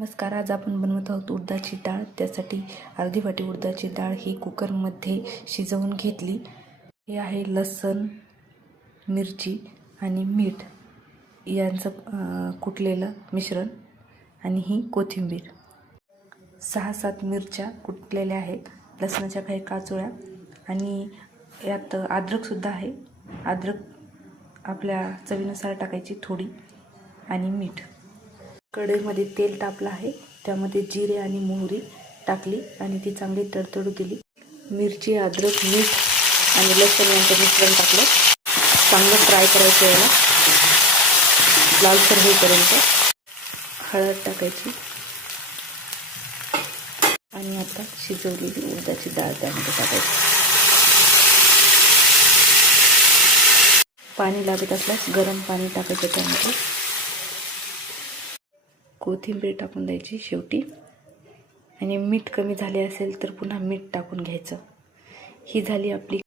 नमस्कार. आज आपण बनवत आहोत उडदाची डाळ. त्यासाठी अर्धी वाटी उडदाची डाळ ही कुकरमध्ये शिजवून घेतली. हे आहे लसूण, मिरची आणि मीठ यांचं कुटलेलं मिश्रण आणि ही कोथिंबीर. 6-7 मिरच्या कुटलेल्या आहेत, लसणाच्या काही काचोळ्या आणि यात अद्रकसुद्धा आहे. अद्रक आपल्या चवीनुसार टाकायची थोडी आणि मीठ. कढईमध्ये तेल तापलं आहे, त्यामध्ये जिरे आणि मोहरी टाकली आणि ती चांगली तडतडू दिली. मिरची, अद्रक, मीठ आणि लसूण यांचं मिश्रण टाकलं. चांगलं फ्राय करायचं, याला लालसर होईपर्यंत. हळद टाकायची आणि आता शिजवलेली उडदाची डाळ त्यामध्ये टाकायची. पाणी लागत असल्यास गरम पाणी टाकायचं. त्यामध्ये कोथिंबीर टाकून द्यायची शेवटी आणि मीठ कमी झाले असेल तर पुन्हा मीठ टाकून घ्यायचं. ही झाली आपली